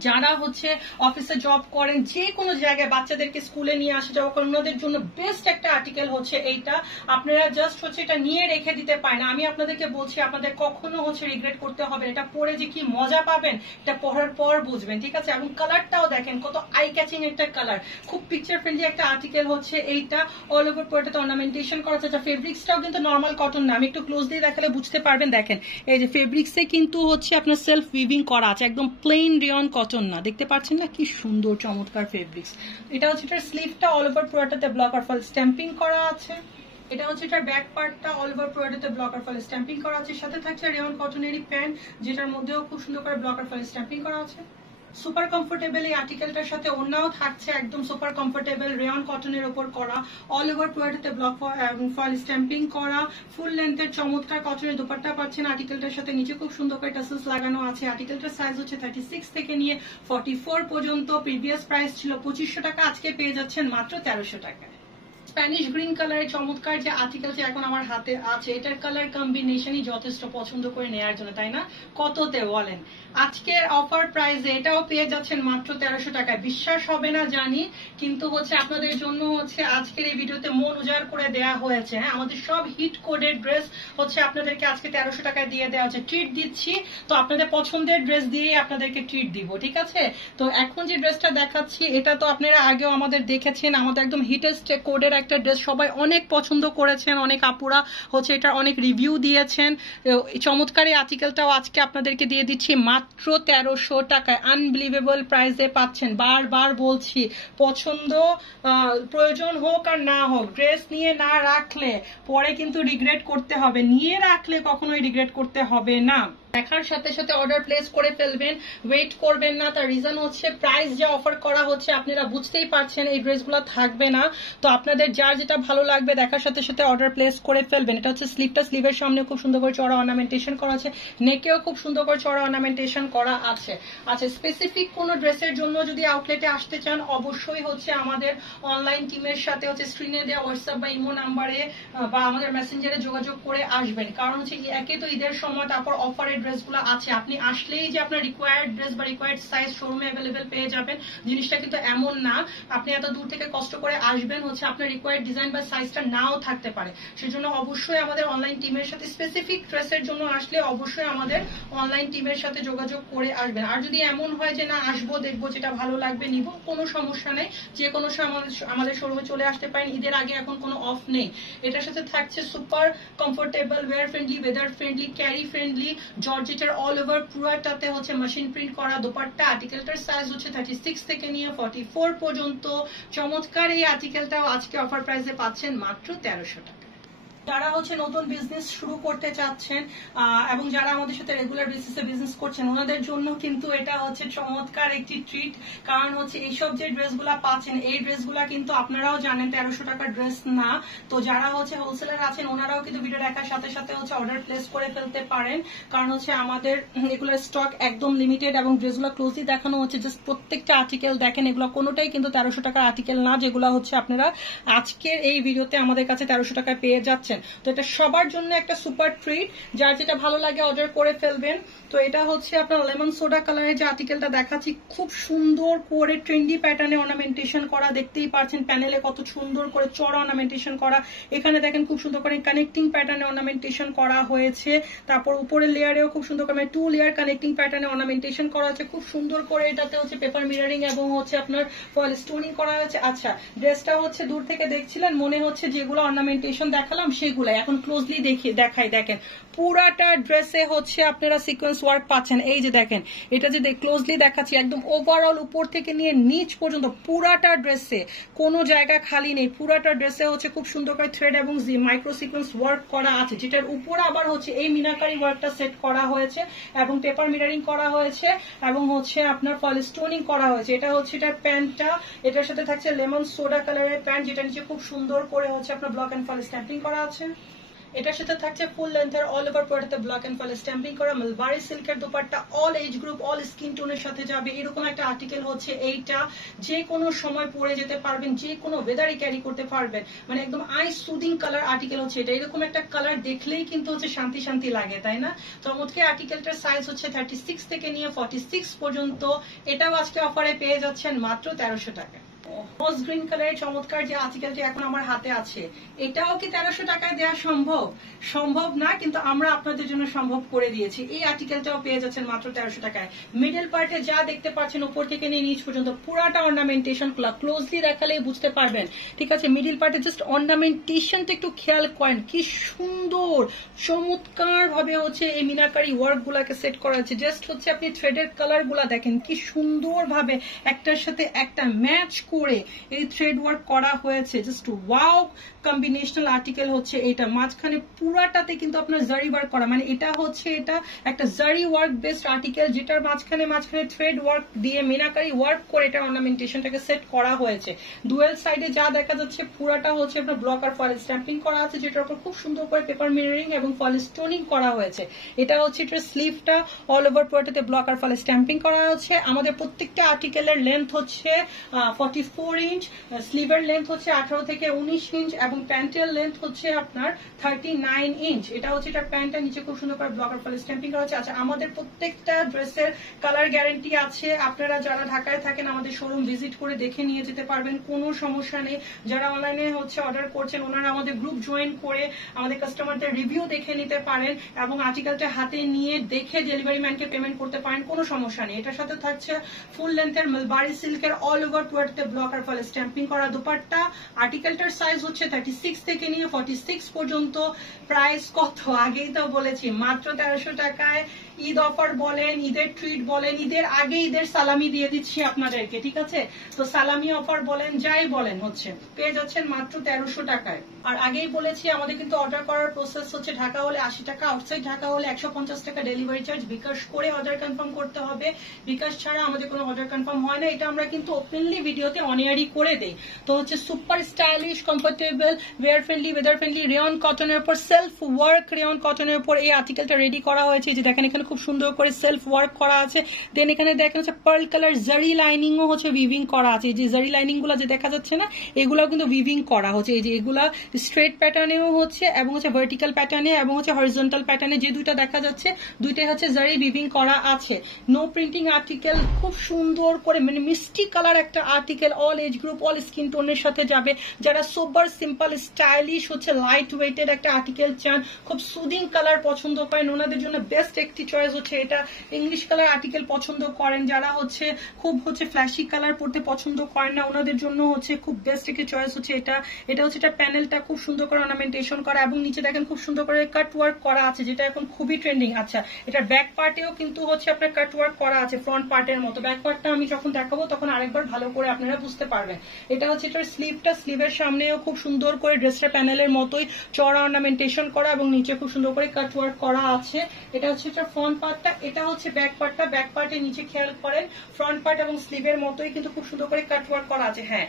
যারা হচ্ছে অফিসে জব করেন, যে কোনো জায়গায় বাচ্চাদেরকে স্কুলে নিয়ে আসা যাওয়া করেন, ওনাদের জন্য বেস্ট একটা আর্টিকেল হচ্ছে এইটা। আপনারা জাস্ট হচ্ছে এটা নিয়ে রেখে দিতে পারেন। আমি আপনাদেরকে বলছি, আপনাদের কখনো হচ্ছে রিগ্রেট করতে হবে, এটা পরে যে কি মজা পাবেন এটা পরার পর বুঝবেন, ঠিক আছে? এবং কালারটাও দেখেন কত আই ক্যাচিং একটা কালার, খুব পিকচার ফ্রেন্ডলি একটা আর্টিকেল হচ্ছে এইটা। অল ওভার পুরোটা অর্নামেন্টেশন করা আছে। ফেব্রিক্সটাও কিন্তু নর্মাল কটন না, আমি একটু ক্লোজ দিয়ে দেখালে বুঝতে পারবেন। দেখেন, এই যে ফেব্রিক্সে কিন্তু হচ্ছে আপনার সেলফ উইভিং করা আছে, একদম প্লেন রিয়ন কটন না, দেখতে পাচ্ছেন না কি সুন্দর চমৎকার ফেব্রিক্স। এটা হচ্ছে এটার স্লিভটা অল ওভার পুরোটাতে ব্লকার ফল স্ট্যাম্পিং করা আছে। এটা হচ্ছে এটার ব্যাক পার্টটা অল ওভার পুরোটাতে ব্লকার ফল স্ট্যাম্পিং করা আছে। সাথে থাকছে রেয়ন কটনেরই প্যান্ট, যেটার মধ্যেও খুব সুন্দর করে ব্লকার ফল স্ট্যাম্পিং করা আছে। সুপার কমফোর্টেবল এই আর্টিকেলটার সাথে ওড়নাও থাকছে একদম সুপার কমফোর্টেবল রেয়ন কটনের উপর করা, অল ওভার পুরোটাতে ব্লক ফল স্ট্যাম্পিং করা, ফুল লেন্থের চমৎকার কটনের দুপাট্টা পাচ্ছেন আর্টিকেলটার সাথে। নিচে খুব সুন্দর করে টাসেলস লাগানো আছে। আর্টিকেলটার সাইজ হচ্ছে 36 থেকে নিয়ে 44 পর্যন্ত। প্রিভিয়াস প্রাইস ছিল 2500 টাকা, আজকে পেয়ে যাচ্ছেন মাত্র 1300 টাকায়। স্প্যানিশ গ্রিন কালারের চমৎকার যে আর্টিকেলটি এখন আমার হাতে আছে, এটার কালার কম্বিনেশনই যথেষ্ট পছন্দ করে নেওয়ার জন্য, তাই না? কততে বলেন? আজকের অফার প্রাইসে এটাও পেয়ে যাচ্ছেন মাত্র 1300 টাকায়। বিশ্বাস হবে না জানি, কিন্তু হচ্ছে আপনাদের জন্য হচ্ছে আজকের এই ভিডিওতে মন উজাড় করে দেওয়া হয়েছে। হ্যাঁ, আমাদের সব হিট কোডের ড্রেস হচ্ছে আপনাদেরকে আজকে 1300 টাকায় দিয়ে দেওয়া হচ্ছে। ট্রিট দিচ্ছি, তো আপনাদের পছন্দের ড্রেস দিয়ে আপনাদেরকে ট্রিট দিব, ঠিক আছে? তো এখন যে ড্রেসটা দেখাচ্ছি, এটা তো আপনারা আগেও আমাদের দেখেছেন, আমাদের একদম হিটেস্ট কোডের একটা ড্রেস, সবাই অনেক পছন্দ করেছেন, অনেক আপুরা হচ্ছে এটা অনেক রিভিউ দিয়েছেন। চমৎকার এই আর্টিকেলটাও আজকে আপনাদেরকে দিয়ে দিচ্ছি মাত্র 1300 টাকায়। আনবিলিভেবল প্রাইসে পাচ্ছেন। বারবার বলছি, পছন্দ প্রয়োজন হোক আর না হোক, ড্রেস নিয়ে না রাখলে পরে কিন্তু রিগ্রেট করতে হবে, নিয়ে রাখলে কখনোই রিগ্রেট করতে হবে না। দেখার সাথে সাথে অর্ডার প্লেস করে ফেলবেন, ওয়েট করবেন না। তার রিজন হচ্ছে প্রাইস যা অফার করা হচ্ছে, আপনারা বুঝতেই পারছেন এই ড্রেসগুলো থাকবে না। তো আপনাদের যার যেটা ভালো লাগবে দেখার সাথে সাথে অর্ডার প্লেস করে ফেলবেন। এটা হচ্ছে স্লিভটা, স্লিভের সামনে খুব সুন্দর করে চড়া অর্নামেন্টেশন করা আছে, নেকেও খুব সুন্দর করে চড়া অর্নামেন্টেশন করা আছে। আচ্ছা, স্পেসিফিক কোন ড্রেসের জন্য যদি আউটলেটে আসতে চান, অবশ্যই হচ্ছে আমাদের অনলাইন টিমের সাথে হচ্ছে স্ক্রিনে দেওয়া হোয়াটসঅ্যাপ বা ইমো নাম্বারে বা আমাদের মেসেঞ্জারে যোগাযোগ করে আসবেন। কারণ হচ্ছে একে তো ঈদের সময়, তারপর অফারের ড্রেসগুলো আছে, আপনি আসলেই যে আপনার রিকোয়ার্ড ড্রেস বা রিকোয়ার্ড সাইজ শোরুমে অ্যাভেলেবেল পেয়ে যাবেন, জিনিসটা কিন্তু এমন না। আপনি এত দূর থেকে কষ্ট করে আসবেন, হচ্ছে আপনার রিকোয়ার্ড ডিজাইন বা সাইজটা নাও থাকতে পারে। সেজন্য অবশ্যই আমাদের অনলাইন টিমের সাথে, স্পেসিফিক ড্রেসের জন্য আসলে অবশ্যই আমাদের অনলাইন টিমের সাথে যোগাযোগ করে আসবেন। আর যদি এমন হয় যে না, আসবো, দেখবো, যেটা ভালো লাগবে নিব, কোনো সমস্যা নেই, যে কোনো সময় আমাদের শোরুমে চলে আসতে পারেন। ঈদের আগে এখন কোনো অফ নেই। এটার সাথে থাকছে super comfortable, wear friendly, weather friendly, carry friendly জর্জেটের অল ওভার পুরোটাতে হচ্ছে মেশিন প্রিন্ট করা দোপাট্টা। আর্টিকেলটার সাইজ হচ্ছে 36 থেকে নিয়ে 44 পর্যন্ত। চমৎকার এই আর্টিকেলটাও আজকে অফার প্রাইসে পাচ্ছেন মাত্র 1300 টাকা। যারা হচ্ছে নতুন বিজনেস শুরু করতে চাচ্ছেন এবং যারা আমাদের সাথে রেগুলার বেসিসে বিজনেস করছেন ওনাদের জন্য কিন্তু এটা হচ্ছে চমৎকার একটি ট্রিট। কারণ হচ্ছে এইসব যে ড্রেসগুলা পাচ্ছেন এই ড্রেসগুলা কিন্তু আপনারাও জানেন 1300 টাকার ড্রেস না। তো যারা হচ্ছে হোলসেলার আছেন ওনারাও কিন্তু ভিডিও দেখার সাথে সাথে হচ্ছে অর্ডার প্লেস করে ফেলতে পারেন। কারণ হচ্ছে আমাদের এগুলোর স্টক একদম লিমিটেড এবং ড্রেসগুলো ক্লোজলি দেখানো হচ্ছে। জাস্ট প্রত্যেকটা আর্টিকেল দেখেন, এগুলো কোনোটাই কিন্তু 1300 টাকার আর্টিকেল না, যেগুলো হচ্ছে আপনারা আজকের এই ভিডিওতে আমাদের কাছে 1300 টাকায় পেয়ে যাচ্ছেন। তো এটা সবার জন্য একটা সুপার ট্রিট, যার যেটা ভালো লাগে অর্ডার করে ফেলবেন। তো এটা হচ্ছে আপনার লেমন সোডা কালারের যে আর্টিকেলটা দেখাচ্ছি, খুব সুন্দর করে ট্রেন্ডি প্যাটার্নে অর্নামেন্টেশন করা, দেখতেই পাচ্ছেন প্যানেলে কত সুন্দর করে চড়া অর্নামেন্টেশন করা। এখানে দেখেন খুব সুন্দর করে কানেক্টিং প্যাটার্নে অর্নামেন্টেশন করা হয়েছে। তারপর উপরের লেয়ারেও খুব সুন্দর করে 2 লেয়ার কানেক্টিং প্যাটার্নে অর্নামেন্টেশন করা হচ্ছে। খুব সুন্দর করে এটাতে হচ্ছে পেপার মিররিং এবং হচ্ছে আপনার ফয়েল স্টোনিং করা হয়েছে। আচ্ছা, ড্রেসটা হচ্ছে দূর থেকে দেখছিলেন মনে হচ্ছে যেগুলো অর্নামেন্টেশন দেখালাম সেগুলো, এখন ক্লোজলি দেখাই। দেখেন পুরাটা ড্রেসে হচ্ছে আপনারা সিকোয়েন্স ওয়ার্ক পাচ্ছেন। এই যে দেখেন, এটা যে ক্লোজলি দেখাচ্ছি একদম ওভারঅল উপর থেকে নিয়ে নিচ পর্যন্ত পুরাটা ড্রেসে কোনো জায়গা খালি নেই। পুরাটা ড্রেসে হচ্ছে খুব সুন্দর করে থ্রেড এবং মাইক্রো সিকোয়েন্স ওয়ার্ক করা আছে, যেটার উপর আবার হচ্ছে এই মিনাকারি ওয়ার্কটা সেট করা হয়েছে এবং পেপার মিররিং করা হয়েছে এবং হচ্ছে আপনার ফয়েল স্টোনিং করা হয়েছে। এটা হচ্ছে এটার প্যান্টটা, এটার সাথে থাকছে লেমন সোডা কালারের প্যান্ট, যেটা নিচে খুব সুন্দর করে হচ্ছে আপনার ব্লক এন্ড ফয়েল স্ট্যাম্পিং করা আছে। এটার সাথে থাকছে ফুল লেন্থের অল ওভার প্রোডাক্টে ব্লক এন্ড ফয়েল স্ট্যাম্পিং করা মালবারি সিল্কের দুপাট্টা, all age group all skin টোনের সাথে যাবে এরকম একটা আর্টিকেল হচ্ছে এইটা। যে কোনো সময় পরে যেতে পারবেন, যে কোনো ওয়েদারে ক্যারি করতে পারবেন, মানে একদম আই সুদিং কালার আর্টিকেল হচ্ছে এটা। এরকম একটা কালার দেখলেই কিন্তু হচ্ছে শান্তি শান্তি লাগে, তাই না? চমৎকার আর্টিকেলটার সাইজ হচ্ছে 36 থেকে নিয়ে 46 পর্যন্ত। এটাও আজকে অফারে পেয়ে যাচ্ছেন মাত্র 1300 টাকা। রোজ গ্রিন কালারের চমৎকার যে আর্টিকেলটি এখন আমার হাতে আছে, এটাও কি 1300 টাকায় দেওয়া সম্ভব? সম্ভব না, কিন্তু আমরা আপনাদের জন্য সম্ভব করে দিয়েছি। এই আর্টিকেলটাও পেয়ে যাচ্ছেন মাত্র 1300 টাকায়। মিডল পার্টে যা দেখতে পাচ্ছেন উপর থেকে নিয়ে নিচ পর্যন্ত পুরাটা অর্নামেন্টেশন ক্লোজলি দেখালেই বুঝতে পারবেন, ঠিক আছে? মিডল পার্টে জাস্ট অর্নামেন্টেশনটা একটু খেয়াল করেন, কি সুন্দর চমৎকার ভাবে হচ্ছে এই মিনাকারি ওয়ার্ক গুলাকে সেট করা হচ্ছে। জাস্ট হচ্ছে আপনি থ্রেডের কালার গুলা দেখেন কি সুন্দর ভাবে একটার সাথে একটা ম্যাচ করে এই থ্রেড ওয়ার্ক করা হয়েছে। জাস্ট ওয়াও কম্বিনেশনাল আর্টিকেল হচ্ছে এটা। মাঝখানে পুরাটাতে কিন্তু আপনার জারি ওয়ার্ক করা, মানে এটা হচ্ছে এটা একটা জারি ওয়ার্ক বেসড আর্টিকেল, যেটার মাঝখানে থ্রেড ওয়ার্ক দিয়ে মিনাকারি ওয়ার্ক করে এটা অর্নামেন্টেশনটাকে সেট করা হয়েছে। ডুয়েল সাইডে যা দেখা যাচ্ছে পুরাটা হচ্ছে আপনার ব্লক আর ফয়েল স্ট্যাম্পিং করা আছে, যেটার উপর খুব সুন্দর করে পেপার মিররিং এবং ফয়েল স্টোনিং করা হয়েছে। এটা হচ্ছে এটার স্লিভটা অল ওভার পুরাটাতে ব্লক আর ফয়েল স্ট্যাম্পিং করা হচ্ছে। আমাদের প্রত্যেকটা আর্টিকেলের লেন্থ হচ্ছে 44 ইঞ্চ, স্লিভের লেন্থ হচ্ছে 18 থেকে 19 ইঞ্চ এবং প্যান্টের লেন্থ হচ্ছে আপনার 39 ইঞ্চ। এটা হচ্ছে এটার প্যান্টটা, নিচে খুব সুন্দর করে ব্লক আর ফয়েল স্ট্যাম্পিং করা হচ্ছে। আচ্ছা, আমাদের প্রত্যেকটা ড্রেসের কালার গ্যারান্টি আছে। আপনারা যারা ঢাকায় থাকেন আমাদের শোরুম ভিজিট করে দেখে নিয়ে যেতে পারবেন, কোনো সমস্যা নেই। যারা অনলাইনে হচ্ছে অর্ডার করছেন ওনারা আমাদের গ্রুপ জয়েন করে আমাদের কাস্টমারদের রিভিউ দেখে নিতে পারেন এবং আর্টিকেলটা হাতে নিয়ে দেখে ডেলিভারি ম্যানকে পেমেন্ট করতে পারেন, কোনো সমস্যা নেই। এটার সাথে থাকছে ফুল লেন্থের মালবারি সিল্কের অল ওভার টুয়ার্ডতে ব্লক আর ফয়েল স্ট্যাম্পিং করা দুপাট্টা। আর্টিকেলটার সাইজ হচ্ছে 36 থেকে নিয়ে 46 পর্যন্ত। প্রাইস কত আগেই তো বলেছি, মাত্র 1300 টাকায়। ঈদ অফার বলেন, ঈদের ট্রিট বলেন, ঈদের আগে ঈদের সালামি দিয়ে দিচ্ছি আপনাদেরকে, ঠিক আছে? তো সালামি অফার বলেন, যাই বলেন হচ্ছে পেয়ে যাচ্ছেন মাত্র 1300 টাকায়। আর আগেই বলেছি আমাদের কিন্তু অর্ডার করার প্রসেস হচ্ছে ঢাকা হলে 80 টাকা, আউটসাইড ঢাকা হলে 150 টাকা ডেলিভারি চার্জ। বিকাশ করে অর্ডার কনফার্ম করতে হবে, বিকাশ ছাড়া আমাদের কোনো অর্ডার কনফার্ম হয় না। এটা আমরা কিন্তু ওপেনলি ভিডিওতে অনিয়ারি করে দেই। তো হচ্ছে super stylish, comfortable, wear friendly, weather friendly rayon কটনের উপর, সেলফ ওয়ার্ক রেয়ন কটনের উপর এই আর্টিকেলটা রেডি করা হয়েছে। যে দেখেন এখানে খুব সুন্দর করে সেলফ ওয়ার্ক করা আছে। দেন এখানে দেখেন হচ্ছে পার্ল কালার জারি লাইনিংও হচ্ছে উইভিং করা আছে। এই যে জারি লাইনিং গুলো যে দেখা যাচ্ছে না, এগুলো কিন্তু উইভিং করা হচ্ছে। এই যে এগুলা স্ট্রেট প্যাটার্নেও হচ্ছে এবং হচ্ছে ভার্টিক্যাল প্যাটার্নে এবং হচ্ছে হরিজন্টাল প্যাটার্নে, যে দুইটা দেখা যাচ্ছে দুইটাই হচ্ছে জারি উইভিং করা আছে। নো প্রিন্টিং আর্টিকেল, খুব সুন্দর করে মানে মিষ্টি কালার একটা article, all age group all skin টোনের সাথে যাবে। যারা সোবার সিম্পল স্টাইলিশ হচ্ছে লাইট ওয়েটেড একটা আর্টিকেল চান, খুব সুদিং কালার পছন্দ করেন, ওনাদের জন্য বেস্ট একটি চয়েস হচ্ছে এটা। ইংলিশ কালার আর্টিকেল পছন্দ করেন যারা হচ্ছে খুব হচ্ছে ফ্ল্যাশি কালার পড়তে পছন্দ করেন না, ওনাদের জন্য হচ্ছে খুব বেস্ট একটি চয়েস হচ্ছে এটা। এটা হচ্ছে এটা প্যানেলটা খুব সুন্দর করে অর্নামেন্টেশন করা এবং নিচে দেখেন খুব সুন্দর করে কাট ওয়ার্ক করা আছে, যেটা এখন খুবই ট্রেন্ডিং। আচ্ছা, এটার ব্যাক পার্টেও কিন্তু হচ্ছে আপনার কাট ওয়ার্ক করা আছে ফ্রন্ট পার্টের মতো। ব্যাক পার্টটা আমি যখন দেখাবো তখন আরেকবার ভালো করে আপনারা বুঝতে পারবেন। এটা হচ্ছে এটার স্লিভটা, স্লিভের সামনেও খুব সুন্দর করে ড্রেসের প্যানেলের মতোই চড়া অর্নামেন্টেশন করা এবং নিচে খুব সুন্দর করে কাট ওয়ার্ক করা আছে। এটা হচ্ছে এটার ফ্রন্ট পার্টটা, এটা হচ্ছে ব্যাক পার্টটা। ব্যাক পার্টের নিচে খেয়াল করেন ফ্রন্ট পার্ট এবং স্লিভের মতোই কিন্তু খুব সুন্দর করে কাট ওয়ার্ক করা আছে। হ্যাঁ,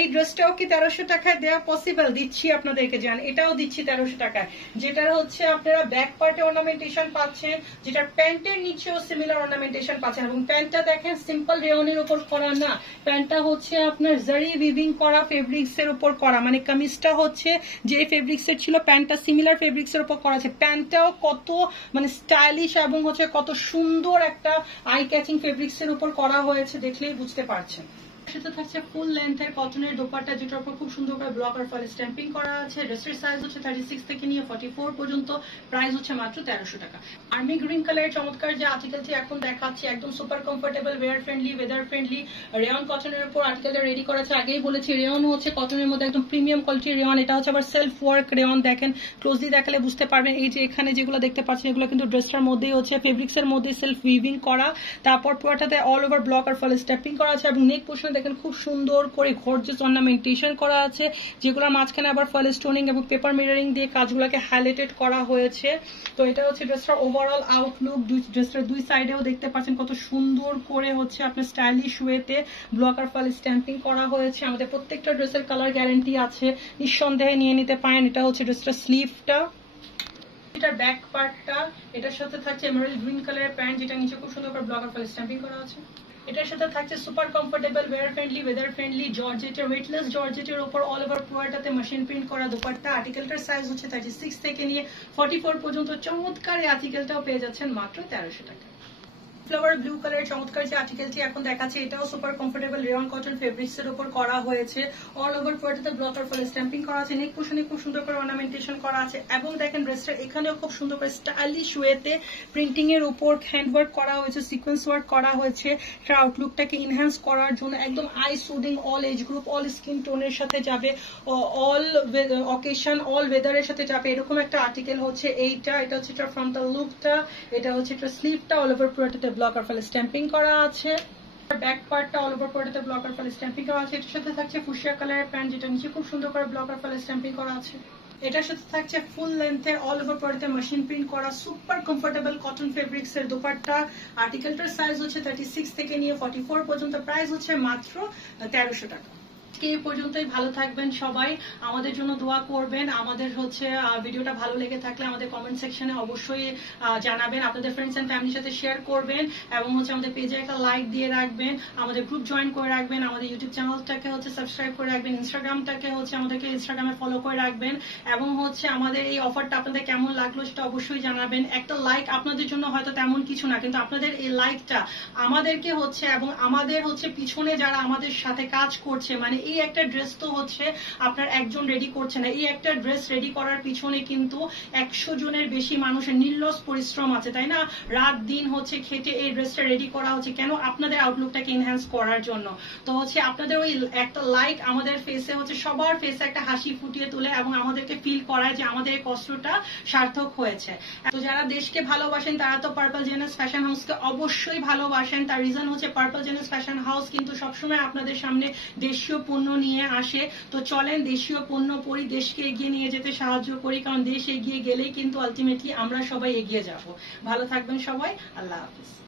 এই ড্রেসটাও কি 1300 টাকায় দেওয়া পসিবল? দিচ্ছি আপনাদেরকে, জান এটাও দিচ্ছি 1300 টাকায়, যেটার হচ্ছে আপনারা ব্যাক পার্টে অর্নামেন্টেশন পাচ্ছেন, যেটার প্যান্টের নিচেও সিমিলার অর্নামেন্টেশন পাচ্ছেন। এবং প্যান্টটা দেখেন সিম্পল রেয়নের উপর করা না, প্যান্টটা হচ্ছে আপনার জারি উইভিং করা ফেব্রিক্স এর উপর করা, মানে কামিজটা হচ্ছে যে ফেব্রিক্স এর ছিল প্যান্টটা সিমিলার ফেব্রিক্স এর উপর করা আছে। প্যান্টটাও কত মানে স্টাইলিশ এবং হচ্ছে কত সুন্দর একটা আই ক্যাচিং ফেব্রিক্স এর উপর করা হয়েছে, দেখলেই বুঝতে পারছেন। সাথে থাকছে ফুল লেন্থের কটনের দোপাট্টা, যেটার উপর খুব সুন্দর করে ব্লক আর ফল স্ট্যাম্পিং করা আছে। ড্রেসের সাইজ হচ্ছে 36 থেকে নিয়ে 44 পর্যন্ত, প্রাইস হচ্ছে মাত্র 1300 টাকা। আর্মি গ্রিন কালারের চমৎকার যে আর্টিকেলটি এখন দেখাচ্ছি, একদম super comfortable, wear friendly, weather friendly rayon কটনের উপর আর্টিকেলটা রেডি করা আছে। আগেই বলেছি রেয়ন হচ্ছে কটনের মধ্যে একদম প্রিমিয়াম কোয়ালিটির রেয়ন। এটা হচ্ছে আবার সেলফ ওয়ার্ক রেয়ন, দেখেন ক্লোজলি দেখালে বুঝতে পারবেন। এই যে এখানে যেগুলো দেখতে পাচ্ছেন এগুলো কিন্তু ড্রেসটার মধ্যেই হচ্ছে ফেব্রিক্স এর মধ্যে সেলফ উইভিং করা, তারপর পুরোটাতে অল ওভার ব্লক আর ফল স্ট্যাম্পিং করা আছে এবং নেক পোর্শনে দেখেন খুব সুন্দর করে গর্জিয়াস অর্নামেন্টেশন করা আছে, যেগুলোর মাঝখানে আবার ফয়েল স্টোনিং এবং পেপার মিররিং দিয়ে কাজগুলোকে হাইলাইটেড করা হয়েছে। তো এটা হচ্ছে ড্রেসটার ওভারঅল আউটলুক। ড্রেসটার দুই সাইডেও দেখতে পাচ্ছেন কত সুন্দর করে হচ্ছে আপনার স্টাইলিশ ওয়েতে ব্লক আর ফয়েল স্ট্যাম্পিং করা হয়েছে। আমাদের প্রত্যেকটা ড্রেসের কালার গ্যারান্টি আছে, নিঃসন্দেহে নিয়ে নিতে পারেন। এটা হচ্ছে ড্রেসটার স্লিভটা, এটার ব্যাক পার্টটা, এটার সাথে থাকছে এমারাল্ড গ্রিন কালারের প্যান্ট, যেটা নিচে খুব সুন্দর করে ব্লক আর ফয়েল স্ট্যাম্পিং করা আছে। এটার সাথে থাকছে super comfortable, wear friendly, weather friendly জর্জেটের, ওয়েটলেস জর্জেটের উপর অল ওভার পুরোটাতে মেশিন প্রিন্ট করা দোপাট্টা। আর্টিকেলটার সাইজ হচ্ছে 36 থেকে নিয়ে 44 পর্যন্ত। চমৎকার এই আর্টিকেলটাও পেয়ে যাচ্ছেন মাত্র 1300 টাকা। ফ্লাওয়ার ব্লু কালারের চমৎকার যে আর্টিকেলটি এখন দেখাচ্ছে, এটাও super comfortable rayon cotton fabrics এর উপর করা হয়েছে। অল ওভার পুরোটাতে ব্লক আর ফল স্ট্যাম্পিং করা আছে, নেক পোর্শনে খুব সুন্দর করে অর্নামেন্টেশন করা আছে এবং দেখেন ড্রেসটা এখানেও খুব সুন্দর করে স্টাইলিশ ওয়েতে প্রিন্টিং এর উপর হ্যান্ডওয়ার্ক করা হয়েছে, সিকোয়েন্স ওয়ার্ক করা হয়েছে। এটার আউটলুকটাকে ইনহ্যান্স করার জন্য একদম eye soothing, all age group, all skin টোনের সাথে যাবে, অল অকেশন, অল ওয়েদারের সাথে যাবে, এরকম একটা আর্টিকেল হচ্ছে এইটা। এটা হচ্ছে এটার ফ্রন্টাল লুকটা, এটা হচ্ছে এটার স্লিভটা, অল ওভার পুরোটাতে ব্লক আর ফল স্ট্যাম্পিং করা আছে। ব্যাক পার্টটা অল ওভার পুরোটাতে ব্লক আর ফল স্ট্যাম্পিং করা আছে। এটার সাথে থাকছে ফুশিয়া কালারের প্যান্ট, যেটা নিচে খুব সুন্দর করে ব্লক আর ফল স্ট্যাম্পিং করা আছে। এটার সাথে থাকছে ফুল লেন্থের অল ওভার পুরোটাতে মেশিন প্রিন্ট করা সুপার কমফোর্টেবল কটন ফেব্রিক্স এর দোপাট্টা। আর্টিকেলটার সাইজ হচ্ছে 36 থেকে নিয়ে 44 পর্যন্ত, প্রাইস হচ্ছে মাত্র 1300 টাকা। এই পর্যন্তই, ভালো থাকবেন সবাই, আমাদের জন্য দোয়া করবেন। আমাদের হচ্ছে ভিডিওটা ভালো লেগে থাকলে আমাদের কমেন্ট সেকশনে অবশ্যই জানাবেন, আপনাদের ফ্রেন্ডস এন্ড ফ্যামিলির সাথে শেয়ার করবেন এবং হচ্ছে আমাদের পেজে একটা লাইক দিয়ে রাখবেন, আমাদের গ্রুপ জয়েন করে রাখবেন, আমাদের ইউটিউব চ্যানেলটাকে হচ্ছে সাবস্ক্রাইব করে রাখবেন, ইনস্টাগ্রামটাকে হচ্ছে আমাদেরকে ইনস্টাগ্রামে ফলো করে রাখবেন এবং হচ্ছে আমাদের এই অফারটা আপনাদের কেমন লাগলো সেটা অবশ্যই জানাবেন। একটা লাইক আপনাদের জন্য হয়তো তেমন কিছু না, কিন্তু আপনাদের এই লাইকটা আমাদেরকে হচ্ছে এবং আমাদের হচ্ছে পিছনে যারা আমাদের সাথে কাজ করছে, মানে এই একটা ড্রেস তো হচ্ছে আপনার একজন রেডি করছে না, এই একটা ড্রেস রেডি করার পিছনে কিন্তু 100 জনের বেশি মানুষের নির্লস পরিশ্রম আছে, তাই না? রাত দিন হচ্ছে খেটে এই ড্রেসটা রেডি করা হচ্ছে, কেন? আপনাদের আউটলুকটাকে এনহ্যান্স করার জন্য। তো হচ্ছে আপনাদের ওই একটা লাইক আমাদের ফেসে হচ্ছে সবার ফেসে একটা হাসি ফুটিয়ে তোলে এবং আমাদেরকে ফিল করায় যে আমাদের এই কষ্টটা সার্থক হয়েছে। তো যারা দেশকে ভালোবাসেন তারা তো পার্পল জেনাস ফ্যাশন হাউসকে অবশ্যই ভালোবাসেন। তার রিজন হচ্ছে পার্পল জেনাস ফ্যাশন হাউস কিন্তু সবসময় আপনাদের সামনে দেশীয় পণ্য নিয়ে আসে। তো চলেন দেশীয় পণ্য পরি, দেশকে এগিয়ে নিয়ে যেতে সাহায্য করি, কারণ দেশ এগিয়ে গেলেই কিন্তু আলটিমেটলি আমরা সবাই এগিয়ে যাব। ভালো থাকবেন সবাই, আল্লাহ হাফিজ।